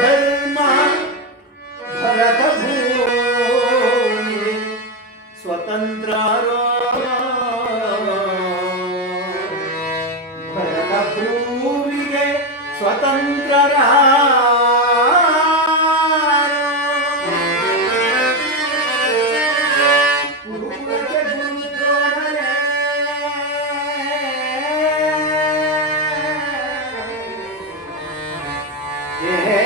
ಧರ್ಮ ಭರತ ಭೂಮಿ ಸ್ವತಂತ್ರ ಭರತ ಭೂಮಿಗೆ ಸ್ವತಂತ್ರರ Yeah.